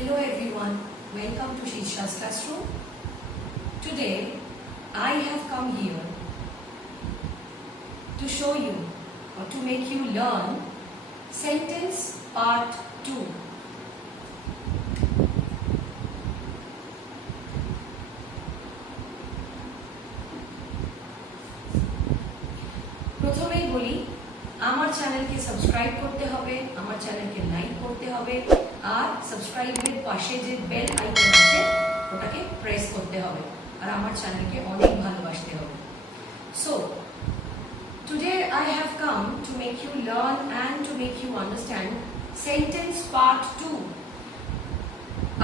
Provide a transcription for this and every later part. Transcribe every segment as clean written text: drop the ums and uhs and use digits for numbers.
Hello everyone, welcome to Shiksha's classroom. Today I have come here to show you or to make you learn sentence part 2. প্রথমেই বলি আমার চ্যানেলকে subscribe করতে হবে, আমার চ্যানেলকে লাইক করতে হবে আর সাবস্ক্রাইবের পাশে যে বেল আইকন আছে ওটাকে প্রেস করতে হবে আর আমার চ্যানেলকে অনেক ভালোবাসতে হবে। So today I have come to make you learn and to make you understand sentence part 2.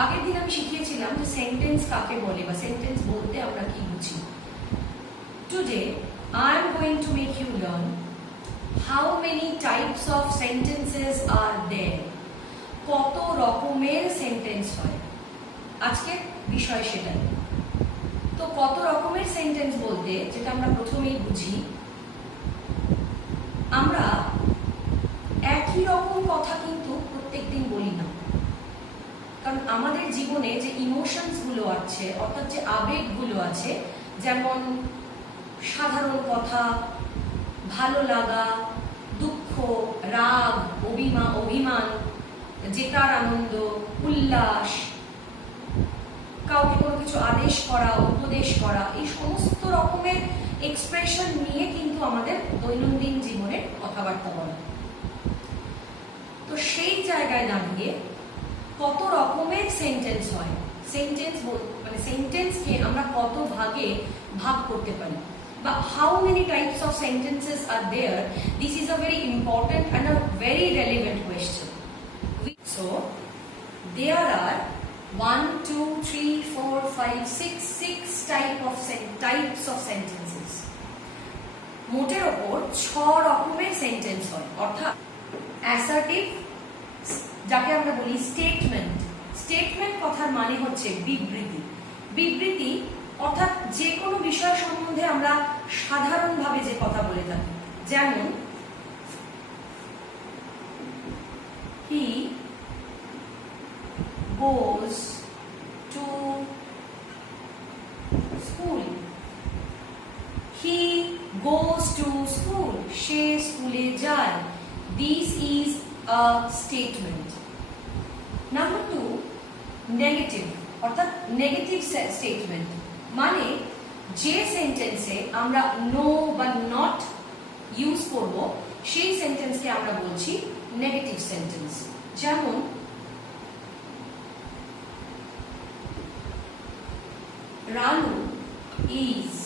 আগের দিন আমি শিখিয়েছিলাম যে সেন্টেন্স কাকে বলে বা সেন্টেন্স বলতে আমরা কি বুঝি। Today I am going to make you learn how many types of sentences are there. কত রকমের সেন্টেন্স হয় আজকে বিষয় সেটাই। তো কত রকমের সেন্টেন্স বলতে যেটা আমরা প্রথমেই বুঝি, আমরা একই রকম কথা কিন্তু প্রত্যেকদিন বলি না, কারণ আমাদের জীবনে যে ইমোশনস গুলো আছে অর্থাৎ যে আবেগগুলো আছে, যেমন সাধারণ কথা, ভালো লাগা, দুঃখ, রাগ, অভিমান, জেতার আনন্দ, উল্লাস, কাউকে কোনো কিছু আদেশ করা, উপদেশ করা, এই সমস্ত রকমের এক্সপ্রেশন নিয়ে কিন্তু আমাদের দৈনন্দিন জীবনের কথাবার্তা বলা। তো সেই জায়গায় দাঁড়িয়ে কত রকমের সেন্টেন্স হয়, মানে সেন্টেন্সকে আমরা কত ভাগে ভাগ করতে পারি, বা how many types of sentences are there, this is a very important and a very relevant question. So there are 1, 2, 3, 4, 5, 6 types of sentences. মোটের ওপর 6 রকমের সেন্টেন্স হয়, অর্থাৎ অ্যাসার্টিভ, যাকে আমরা বলি স্টেটমেন্ট। স্টেটমেন্ট কথার মানে হচ্ছে বিবৃতি, অর্থাৎ যে কোনো বিষয় সম্বন্ধে আমরা সাধারণভাবে যে কথা বলে থাকি, যেমন he goes to school. He goes to school. সে স্কুলে যায়। This is a statement. Number 2, negative, অর্থাৎ নেগেটিভ স্টেটমেন্ট, মানে যে সেন্টেন্সে আমরা নো বা নট ইউজ করব সেই সেন্টেন্সকে আমরা বলছি নেগেটিভ সেন্টেন্স। যেমন Ranu is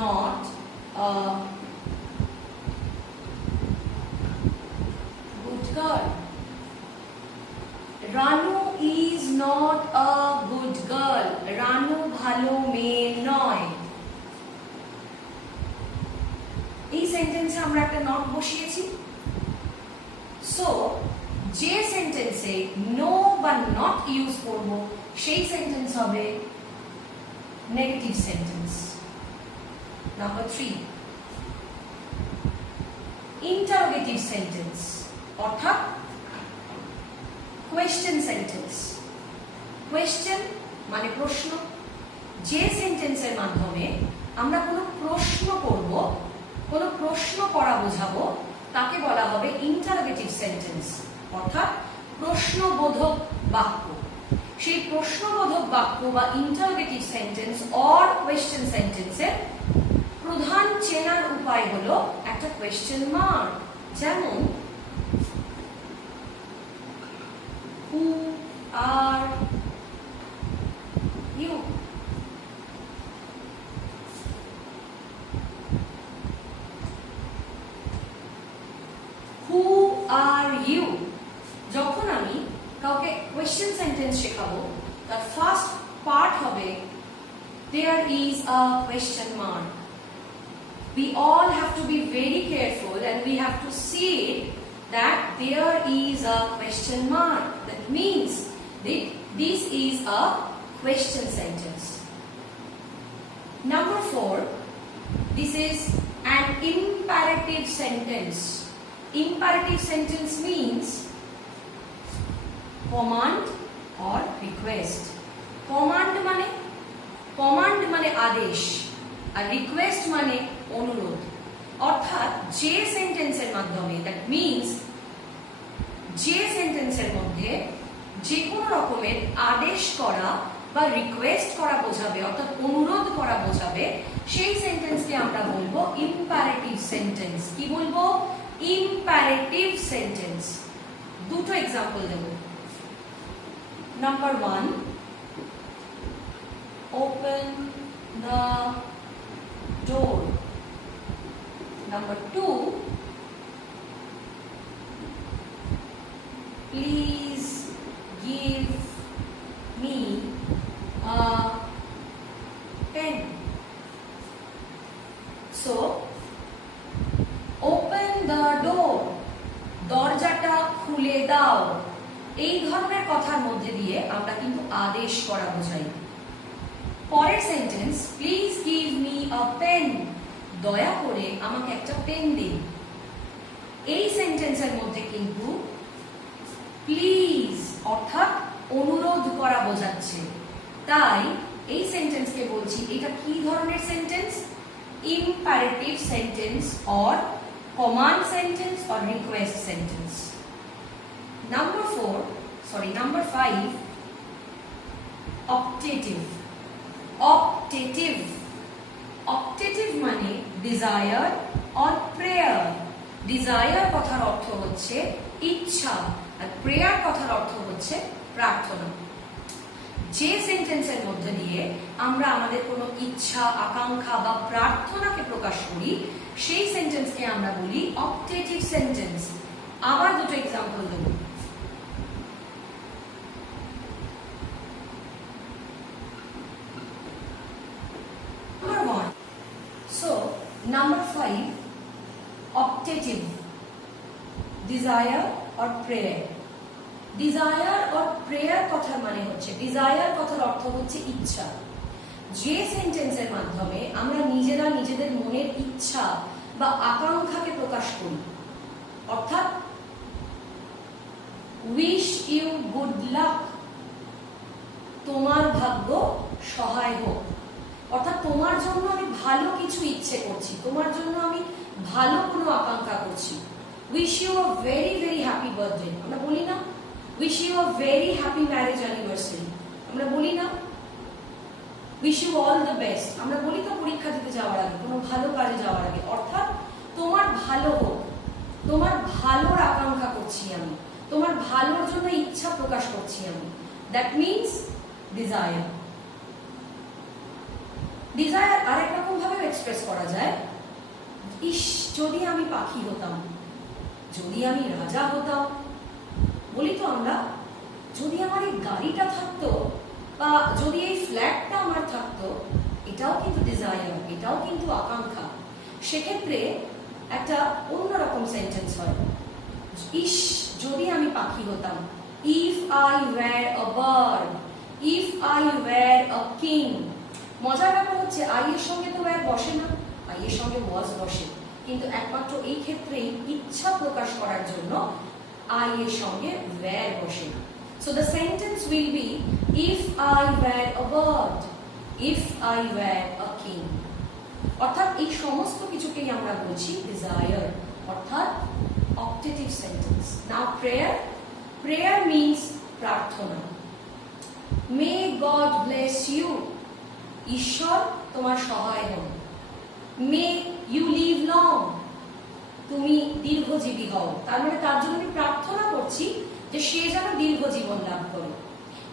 not a good girl. Ranu is not a good girl. Ranu ভালো মেয়ে নয়। এই সেন্টেন্সে আমরা একটা নট বসিয়েছি। সো যে সেন্টেন্সে নো বা নট ইউজ করব সেই সেন্টেন্স হবে negative sentence. Number 3, interrogative sentence, অর্থাৎ কোয়েশ্চেন সেন্টেন্স। কোয়েশ্চেন মানে প্রশ্ন। যে সেন্টেন্সের মাধ্যমে আমরা কোনো প্রশ্ন করব, কোনো প্রশ্ন করা বোঝাবো, তাকে বলা হবে ইন্টারোগেটিভ সেন্টেন্স, অর্থাৎ প্রশ্নবোধক বাক্য। সেই প্রশ্নবোধক বাক্য বা ইন্টারোগেটিভ সেন্টেন্স অর কোয়েশ্চেন সেন্টেন্সের প্রধান চেনার উপায় হলো একটা কোয়েশ্চেন মার্ক। যেমন who are you? Who are you? যখন আমি কাউকে কোয়েশ্চেন সেন্টেন্স শেখাবো, তার ফার্স্ট পার্ট হবে there is a question mark. We all have to be very careful and we have to see it that there is a question mark. That means that this is a question sentence. Number 4, this is an imperative sentence. Imperative sentence means command or request. Command মানে আদেশ, আর request মানে অনুরোধ। অর্থাৎ যে সেন্টেন্সের মাধ্যমে, that means যে সেন্টেন্সের মধ্যে যে কোনো রকমের আদেশ করা বা রিকোয়েস্ট করা বোঝাবে, অর্থাৎ অনুরোধ করা বোঝাবে, সেই সেন্টেন্সকে আমরা বলবো ইম্পারেটিভ সেন্টেন্স। কি বলবো? Imperative sentence. দুটো এক্সাম্পল দেব। Number 1, open the door. Number 2, please give me a pen. So, open the door. দরজাটা খুলে দাও। এই ধরনের কথার মধ্যে দিয়ে আমরা কিন্তু আদেশ করা বোঝাই। পরের sentence, please give me a pen. দয়া করে আমাকে একটা পেন দিন। এই সেন্টেন্সের মধ্যে কিন্তু প্লিজ অর্থাৎ অনুরোধ করা বোঝাচ্ছে। তাই এই সেন্টেন্সকে বলছি এটা কি ধরনের sentence? Imperative sentence or command sentence or request sentence. Number 5, optative. Optative মানে ডিজায়ার অর প্রেয়ার। ডিজায়ার কথার অর্থ হচ্ছে ইচ্ছা, আর প্রেয়ার কথার অর্থ হচ্ছে প্রার্থনা। যে সেন্টেন্সের মধ্যে দিয়ে আমরা আমাদের কোনো ইচ্ছা, আকাঙ্ক্ষা বা প্রার্থনাকে প্রকাশ করি, সেই সেন্টেন্সকে আমরা বলি অপটেটিভ সেন্টেন্স। আবার দুটো example Dev. Number 5, optative, desire or prayer. Desire or prayer কথার মানে হচ্ছে, desire কথার অর্থ হচ্ছে ইচ্ছা। যে সেন্টেন্সের মাধ্যমে আমরা নিজেরা নিজেদের মনের ইচ্ছা বা আকাঙ্ক্ষাকে প্রকাশ করি, অর্থাৎ উইশ ইউ গুড লাক, তোমার ভাগ্য সহায় হোক, অর্থাৎ তোমার জন্য আমি ভালো কিছু ইচ্ছে করছি, তোমার জন্য আমি ভালো কোনো আকাঙ্ক্ষা করছি। Wish you a very very happy birthday, আমরা বলি না? Wish you a very happy marriage anniversary, আমরা বলি না? Wish you all the best, আমরা বলি তো পরীক্ষা দিতে যাওয়ার আগে, কোনো ভালো কাজে যাওয়ার আগে। অর্থাৎ তোমার ভালো হোক, তোমার ভালোর আকাঙ্ক্ষা করছি আমি, তোমার ভালোর জন্য ইচ্ছা প্রকাশ করছি আমি। That means desire. ডিজায়ার আরেক রকম ভাবে এক্সপ্রেস করা যায়, ইস যদি আমি পাখি হতাম, যদি আমি রাজা হতাম। বলি তো আমরা, যদি আমার এই গাড়িটা থাকতো বা যদি এই ফ্ল্যাটটা আমার থাকতো, এটাও কিন্তু ডিজায়ার, এটাও কিন্তু আকাঙ্ক্ষা। সেক্ষেত্রে একটা অন্যরকম সেন্টেন্স হয়, ইস যদি আমি পাখি হতাম, if I were a bird, if I were a king. মজার ব্যাপার হচ্ছে আই এর সঙ্গে তো ওয়্যার বসে না, আই এর সঙ্গে ওয়াজ বসে, কিন্তু একমাত্র এই ক্ষেত্রেই ইচ্ছা প্রকাশ করার জন্য আই এর সঙ্গে ওয়্যার বসে না। So the sentence will be if I were a bird, if I were a king. অর্থাৎ এই সমস্ত কিছুকেই আমরা বলছি ডিজায়ার, অর্থাৎ optative sentence. Now prayer. Prayer means প্রার্থনা। মে গড ব্লেস ইউ, ঈশ্বর তোমার সহায় হন। মে ইউ লিভ লং, তুমি দীর্ঘজীবী হও। তার মানে তার জন্য আমি প্রার্থনা করছি যে সে যেন দীর্ঘ জীবন লাভ করে।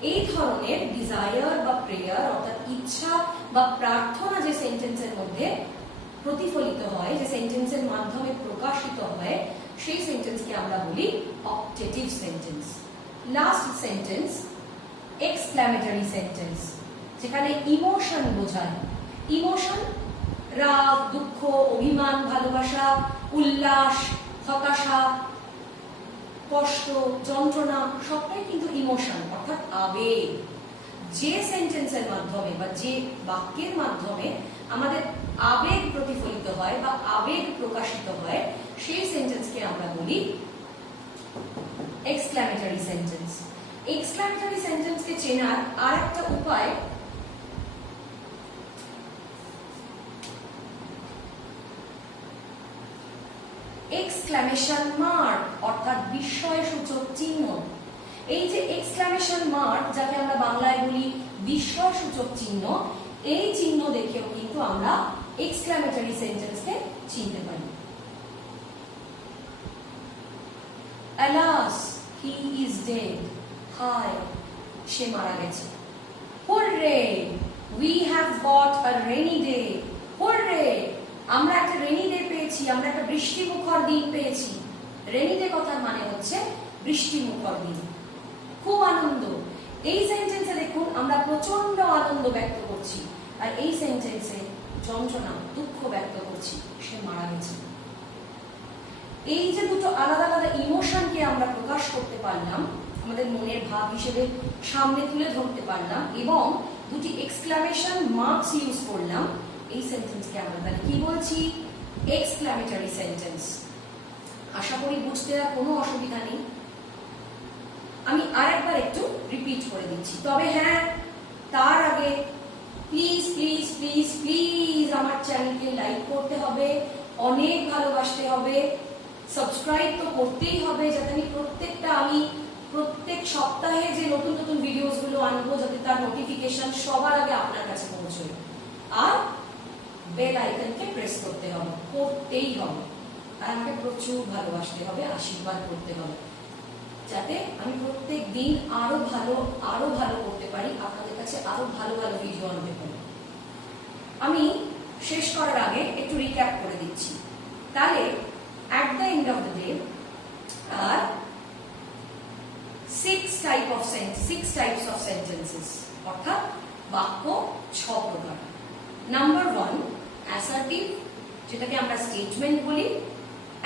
এই ধরনের ডিজায়ার বা প্রেয়ার অর্থাৎ ইচ্ছা বা প্রার্থনা যে সেন্টেন্সের মধ্যে প্রতিফলিত হয়, যে সেন্টেন্সের মাধ্যমে প্রকাশিত হয়, সেই সেন্টেন্সকে আমরা বলি optative sentence. Last sentence exclamatory sentence, যেখানে ইমোশন বোঝায়। ইমোশন রাগ, দুঃখ, অভিমান, ভালোবাসা, উল্লাস, হতাশা, কষ্ট, যন্ত্রণা সবটাই কিন্তু ইমোশন অর্থাৎ আবেগ। যে সেন্টেন্সের মাধ্যমে বা যে বাক্যের মাধ্যমে আমাদের আবেগ প্রতিফলিত হয় বা আবেগ প্রকাশিত হয়, সেই সেন্টেন্সকে আমরা বলি এক্সক্লামেটরি সেন্টেন্স। এক্সক্লামেটরি সেন্টেন্সকে চেনার আর একটা উপায় এক্সক্লামেশন মার্ক অর্থাৎ বিস্ময়সূচক চিহ্ন। এই যে এক্সক্লামেশন মার্ক, যাকে আমরা বাংলায় বলি বিস্ময়সূচক চিহ্ন, এই চিহ্ন দেখেও কিন্তু আমরা এক্সক্লামেটরি সেন্টেন্সকে চিনতে পারি। Alas, he is dead. হায়, সে মারা গেছে। Hooray, we have got a rainy day. Hooray, আমরা একটা রেনি ডে পেয়েছি, আমরা একটা বৃষ্টিমুখর দিন পেয়েছি। রেনি ডে কথার মানে হচ্ছে বৃষ্টিমুখর দিন। খুব আনন্দ। এই সেন্টেন্সে দেখুন আমরা প্রচন্ড আনন্দ ব্যক্ত করছি, আর এই সেন্টেন্সে যন্ত্রণা, দুঃখ ব্যক্ত করছি, সে মারা গেছে। এই যে দুটো আলাদা আলাদা ইমোশনকে আমরা প্রকাশ করতে পারলাম, আমাদের মনের ভাব হিসেবে সামনে তুলে ধরতে পারলাম, এবং দুটি এক্সক্লামেশন মার্কস ইউজ করলাম, এই সেন্টেন্সকে আমরা তাহলে কি বলছি? Exclamatory sentence. আশা করি বুঝতে আর কোনো অসুবিধা নেই। আমি আরেকবার একটু রিপিট করে দিচ্ছি। তবে হ্যাঁ, তার আগে প্লিজ প্লিজ প্লিজ প্লিজ আমার চ্যানেলকে লাইক করতে হবে, অনেক ভালোবাসতে হবে, সাবস্ক্রাইব তো করতেই হবে, যাতে আমি প্রত্যেক সপ্তাহে যে নতুন নতুন ভিডিওস গুলো আনবো, যাতে তার নোটিফিকেশন সবার আগে আপনার কাছে পৌঁছয়। আর বেল আইকনকে প্রেস করতে হবে, করতেই হবে। আর আমাকে প্রচুর ভালোবাসতে হবে, আশীর্বাদ করতে হবে, যাতে আমি প্রত্যেক দিন আরো ভালো করতে পারি, আপনাদের কাছে আরো ভালো ভালো ভিডিও আনতে পারি। আমি শেষ করার আগে একটু রিক্যাপ করে দিচ্ছি। তাহলে at the end of the day are six types of sentences, অর্থাৎ বাক্য 6 প্রকার। নাম্বার 1 অ্যাসার্টিভ, যেটাকে আমরা স্টেটমেন্ট বলি।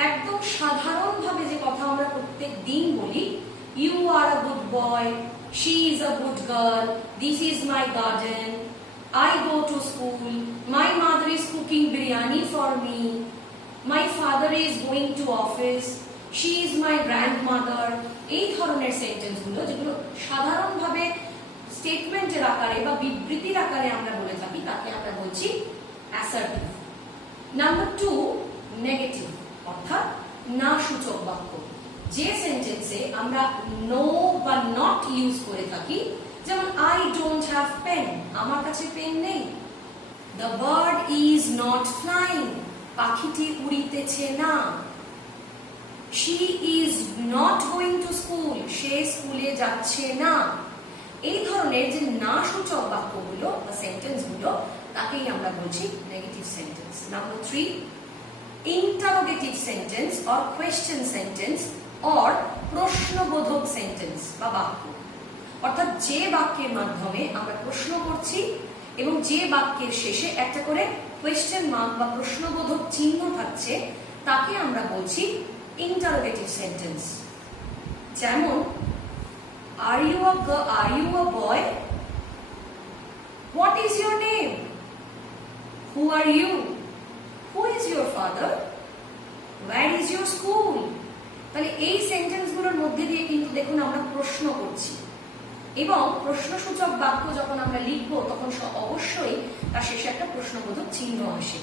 একদম সাধারণভাবে যে কথা আমরা প্রত্যেক দিন বলি, you are a good boy, she is a good girl, this is my garden, I go to school, my mother is cooking biryani for me, my father is going to office, she is my grandmother. এই ধরনের সেন্টেন্সগুলো, যেগুলো সাধারণভাবে স্টেটমেন্টের আকারে বা বিবৃতির আকারে আমরা বলে থাকি, তাকে আমরা বলছি অ্যাসার্টিভ। নাম্বার 2 নেগেটিভ, অর্থাৎ না সূচক বাক্য। যে সেন্টেন্সে আমরা নো বা নট ইউজ করে থাকি, যেমন আই ডোন্ট হ্যাভ পেন, আমার কাছে পেন নেই। The bird is not flying, পাখিটি উড়িতেছে না। She is not going to school, সে স্কুলে যাচ্ছে না। এই ধরনের যে না সূচক বাক্যগুলো বা সেন্টেন্সগুলো, তাকেই আমরা বলছি negative sentence. Number 3 interrogative sentence or question sentence or প্রশ্নবোধক সেন্টেন্স বা বাক্য, অর্থাৎ যে বাক্যের মাধ্যমে আমরা প্রশ্ন করছি এবং যে বাক্যের শেষে একটা করে কোয়েশ্চেন মার্ক বা প্রশ্নবোধক চিহ্ন থাকছে, তাকে আমরা বলছি ইন্টারোগেটিভ সেন্টেন্স। যেমন are you a boy? What is your name? Who are you? Who is your father? Where is your school? তাহলে এই সেন্টেন্সগুলোর মধ্যে দিয়ে কিন্তু দেখুন আমরা প্রশ্ন করছি, এবং প্রশ্নসূচক বাক্য যখন আমরা লিখবো তখন অবশ্যই তার শেষে একটা প্রশ্নবোধক চিহ্ন আসে।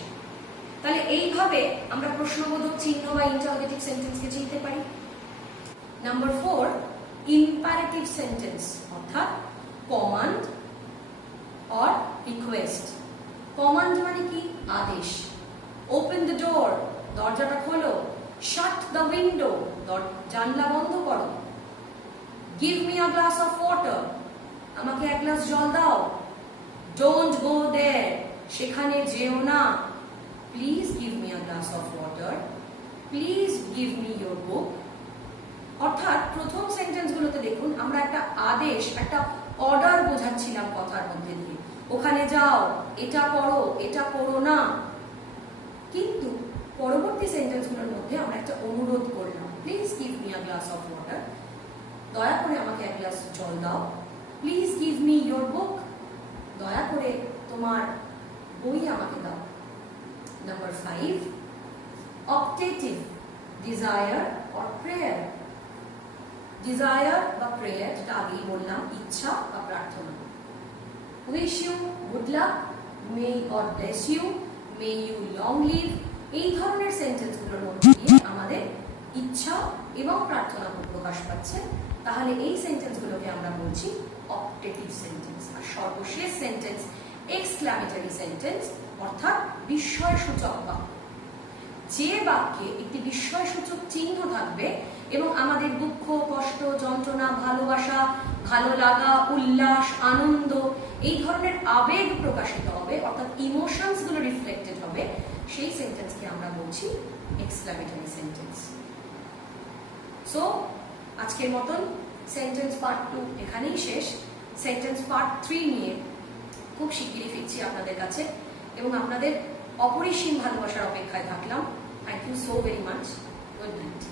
তাহলে এইভাবে আমরা প্রশ্নবোধক চিহ্ন বা ইন্টারোগেটিভ সেন্টেন্সকে চিনতে পারি। নাম্বার 4 ইম্পারেটিভ সেন্টেন্স, অর্থাৎ কমান্ড অর রিকোয়েস্ট। কমান্ড মানে কি? আদেশ। ওপেন দ্য ডোর, দরজাটা খোলো। শাট দ্য উইন্ডো, জানলা বন্ধ করো। Give me a glass of water, আমাকে এক গ্লাস জল দাও। ডোন্ট গো দেয়ার, সেখানে যেও না। Please give me a glass of water, please give me your বুক। অর্থাৎ প্রথম সেন্টেন্সগুলোতে দেখুন আমরা একটা আদেশ, একটা অর্ডার বোঝাচ্ছিলাম কথার মধ্যে দিয়ে, ওখানে যাও, এটা করো, এটা করো না। কিন্তু পরবর্তী সেন্টেন্সগুলোর মধ্যে আমরা একটা অনুরোধ করলাম, please give me a glass of water, দয়া করে আমাকে এক গ্লাস জল দাও। Please give me your book, দয়া করে তোমার বই আমাকে দাও। Number 5 optative, desire or prayer. Desire বা প্রেয়ার, যেটা আগেই বললাম, ইচ্ছা বা প্রার্থনা। Wish you good luck, may God bless you, may you long live, এই ধরনের সেন্টেন্সগুলোর মধ্যে দিয়ে আমাদের ইচ্ছা এবং প্রার্থনা প্রকাশ পাচ্ছে। তাহলে এই সেন্টেন্সগুলোকে আমরা বলছি অপটেটিভ সেন্টেন্স। আর সর্বশেষ সেন্টেন্স এক্সক্লামেটরি সেন্টেন্স, অর্থাৎ বিস্ময়সূচক বাক্য। যে বাক্যে একটি বিস্ময়সূচক চিহ্ন থাকবে এবং আমাদের দুঃখ, কষ্ট, যন্ত্রণা, ভালোবাসা, ভালো লাগা, উল্লাস, আনন্দ, এই ধরনের আবেগ প্রকাশিত হবে, অর্থাৎ ইমোশনস গুলো রিফ্লেক্টেড হবে, সেই সেন্টেন্সকে আমরা বলছি এক্সক্লামেটরি সেন্টেন্স। সো আজকের মতন সেন্টেন্স পার্ট 2 এখানেই শেষ। সেন্টেন্স পার্ট 3 নিয়ে খুব শিগগিরই ফিরছি আপনাদের কাছে এবং আপনাদের অপরিসীম ভালোবাসার অপেক্ষায় থাকলাম। Thank you so very much. Good night.